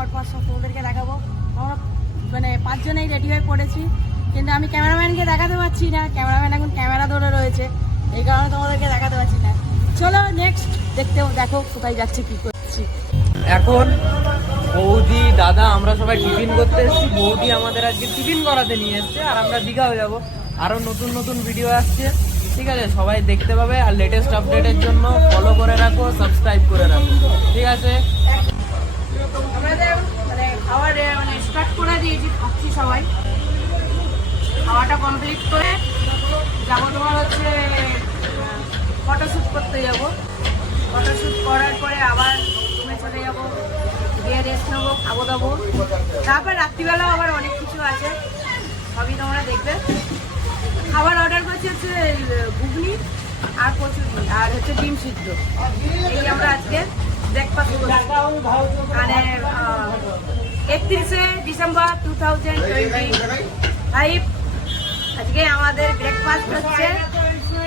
পরপর সব তোমাদেরকে দেখাবো। আমরা মানে 5 জনেই রেডি হয়ে পড়েছি, কিন্তু আমি ক্যামেরাম্যানকে দেখাতে পারছি না, ক্যামেরাম্যান এখন ক্যামেরা ধরে রয়েছে, এই কারণে তোমাদেরকে দেখাতে পারছি না। চলো নেক্সট দেখো কোথায় যাচ্ছি, কি করছি। এখন বৌদি দাদা আমরা সবাই টিফিন করতে এসেছি। বৌদি আমাদের আজকে টিফিন করাতে নিয়ে এসছে, আর আমরা দীঘাও যাবো। আরো নতুন নতুন ভিডিও আসছে, ঠিক আছে, সবাই দেখতে পাবে। আর লেটেস্ট আপডেটের জন্য ফলো করে রাখো, সাবস্ক্রাইব করে রাখো, ঠিক আছে। আমাদের মানে খাওয়ার মানে স্টার্ট করে দিয়েছি, খাচ্ছি সবাই। খাওয়াটা কমপ্লিট করে যাবো তোমার হচ্ছে ফটোশ্যুট করতে যাবো। ফটোশ্যুট করার পরে আবার রুমে চলে যাবো, গিয়ে রেস্ট নেবো, খাবো দাবো। তারপর রাত্রিবেলাও আবার অনেক কিছু আছে, সবই তোমরা দেখবে। খাবার অর্ডার করছি হচ্ছে ঘুগনি আর কচুরি আর হচ্ছে ডিম সিদ্ধ। এই আমরা আজকে ব্রেকফাস্ট মানে 31শে ডিসেম্বর 2025 আজকে আমাদের ব্রেকফাস্ট হচ্ছে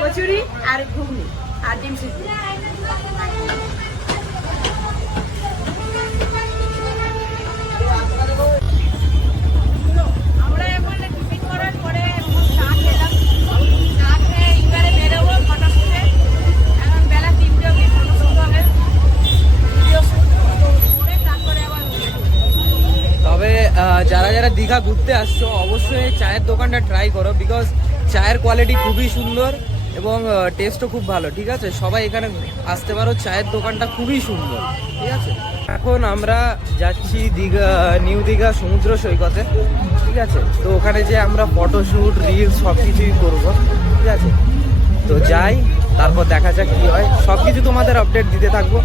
কচুরি আর ঘুগনি আর ডিম সিদ্ধ। আমরা এখন টিফিন করার পরে চা খেলাম, চা খেয়ে এবারে বেরোবো ফটোশুটে। এখন বেলা 3টে অবধি ফটোশুট হবে, ভিডিও শুট করে তারপরে আবার। তবে যারা যারা দীঘা ঘুরতে আসছো অবশ্যই চায়ের দোকানটা ট্রাই করো, বিকজ চায়ের কোয়ালিটি খুবই সুন্দর এবং টেস্টও খুব ভালো, ঠিক আছে। সবাই এখানে আসতে পারো, চায়ের দোকানটা খুবই সুন্দর, ঠিক আছে। এখন আমরা যাচ্ছি দীঘা, নিউ দীঘা সমুদ্র সৈকতে, ঠিক আছে। তো ওখানে যে আমরা ফটোশ্যুট রিলস সব কিছুই করবো, ঠিক আছে। তো যাই, তারপর দেখা যাক কি হয়। সব কিছু তোমাদের আপডেট দিতে থাকবো,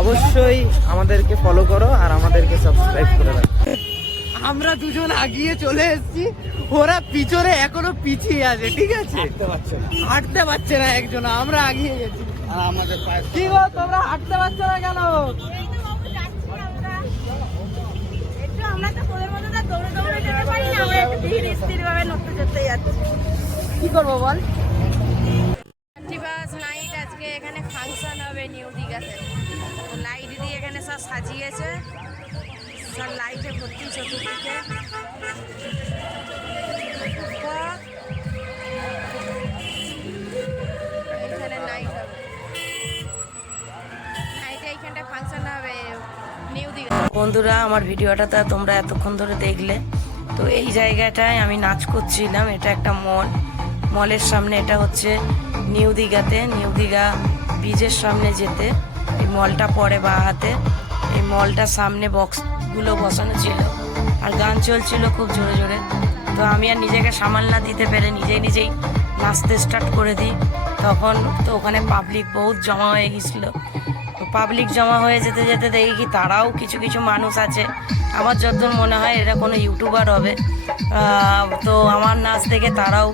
অবশ্যই আমাদেরকে ফলো করো আর আমাদেরকে সাবস্ক্রাইব করে রাখো। আমরা দুজন আগিয়ে চলে এসেছি, ওরা পিছনে এখনো পিছিয়ে আছে, ঠিক আছে। হাঁটতে পারছে না একজন, আমরা আগিয়ে গেছি। কি গো তোমরা হাঁটতে পারছো না কেন? কি করবো বল। নাইট আজকে এখানে ফাংশন হবে নিউ দীঘাতে, লাইট দিয়ে এখানে সব সাজিয়েছে, সব লাইটে ভর্তি চতুর্দিকে। এখানে নাইট হবে, নাইটে এইখানটা ফাংশন হবে নিউ দীঘা। বন্ধুরা, আমার ভিডিওটা তো তোমরা এতক্ষণ ধরে দেখলে। তো এই জায়গাটায় আমি নাচ করছিলাম, এটা একটা মলের সামনে। এটা হচ্ছে নিউ দীঘাতে, নিউ দীঘা ব্রিজের সামনে যেতে এই মলটা পড়ে বা হাতে। এই মলটার সামনে বক্সগুলো বসানো ছিল আর গান চলছিল খুব জোরে জোরে। তো আমি আর নিজেকে সামাল না দিতে পেরে নিজেই নাচতে স্টার্ট করে দিই। তখন তো ওখানে পাবলিক বহুত জমা হয়ে গেছিলো। পাবলিক জমা হয়ে যেতে যেতে দেখি কি তারাও কিছু মানুষ আছে, আমার যতদূর মনে হয় এরা কোনো ইউটিউবার হবে। তো আমার নাচ দেখে তারাও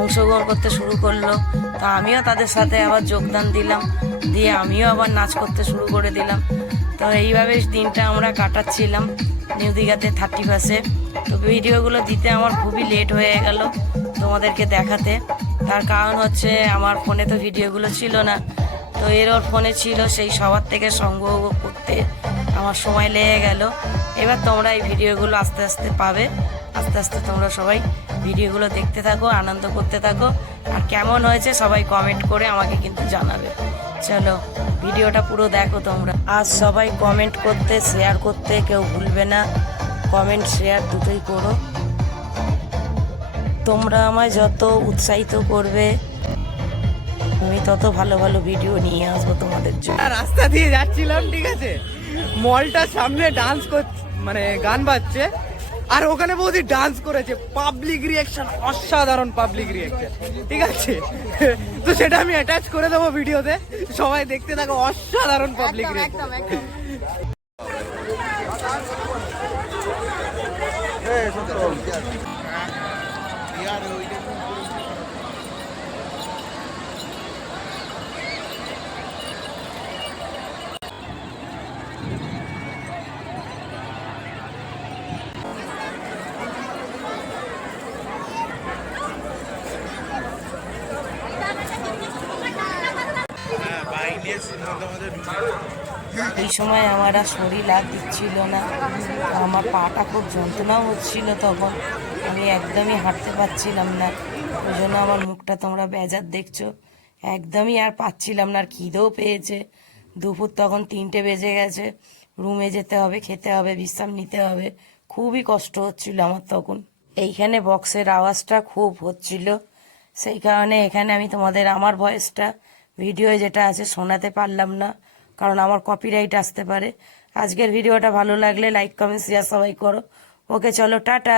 অংশগ্রহণ করতে শুরু করলো। তো আমিও তাদের সাথে আবার যোগদান দিলাম, দিয়ে আমিও আবার নাচ করতে শুরু করে দিলাম। তো এইভাবে দিনটা আমরা কাটাচ্ছিলাম নিউ দীঘাতে 31শে। তো ভিডিওগুলো দিতে আমার খুবই লেট হয়ে গেল তোমাদেরকে দেখাতে। তার কারণ হচ্ছে আমার ফোনে তো ভিডিওগুলো ছিল না, তো ওর ফোনে ছিল, সেই সবার থেকে সংগ্রহ করতে আমার সময় লেগে গেল। এবার তোমরা এই ভিডিওগুলো আস্তে আস্তে পাবে, আস্তে আস্তে তোমরা সবাই ভিডিওগুলো দেখতে থাকো, আনন্দ করতে থাকো। আর কেমন হয়েছে সবাই কমেন্ট করে আমাকে কিন্তু জানাবে। চলো ভিডিওটা পুরো দেখো তোমরা। আর সবাই কমেন্ট করতে, শেয়ার করতে কেউ ভুলবে না, কমেন্ট শেয়ার দুটোই করো। তোমরা আমায় যত উৎসাহিত করবে আমি তত ভালো ভালো ভিডিও নিয়ে আসবো তোমাদের জন্য। রাস্তা দিয়ে যাচ্ছিলাম, ঠিক আছে, মলটার সামনে ডান্স মানে গান বাজছে, আর ওখানে বৌদি ডান্স করেছে। পাবলিক রিয়াকশন, অসাধারণ পাবলিক রিয়াকশন, ঠিক আছে। তো সেটা আমি অ্যাটাচ করে দেবো ভিডিওতে, সবাই দেখতে থাকো। অসাধারণ পাবলিক রিয়াকশন। এই সময় আমার আর শরীর আর দিচ্ছিল না, আমার পাটা খুব যন্ত্রণাও হচ্ছিল তখন, আমি একদমই হাঁটতে পারছিলাম না। ওই জন্য আমার মুখটা তোমরা বেজার দেখছো, একদমই আর পাচ্ছিলাম না। আর খিদেও পেয়েছে, দুপুর তখন 3টে বেজে গেছে, রুমে যেতে হবে, খেতে হবে, বিশ্রাম নিতে হবে। খুবই কষ্ট হচ্ছিল আমার তখন। এইখানে বক্সের আওয়াজটা খুব হচ্ছিল, সেই কারণে এখানে আমি তোমাদের আমার ভয়েসটা ভিডিওয়ে যেটা আছে শোনাতে পারলাম না, কারণ আমার কপিরাইট আসতে পারে। আজকের ভিডিওটা ভালো লাগলে লাইক কমেন্ট শেয়ার সবাই করো। ওকে, চলো টাটা।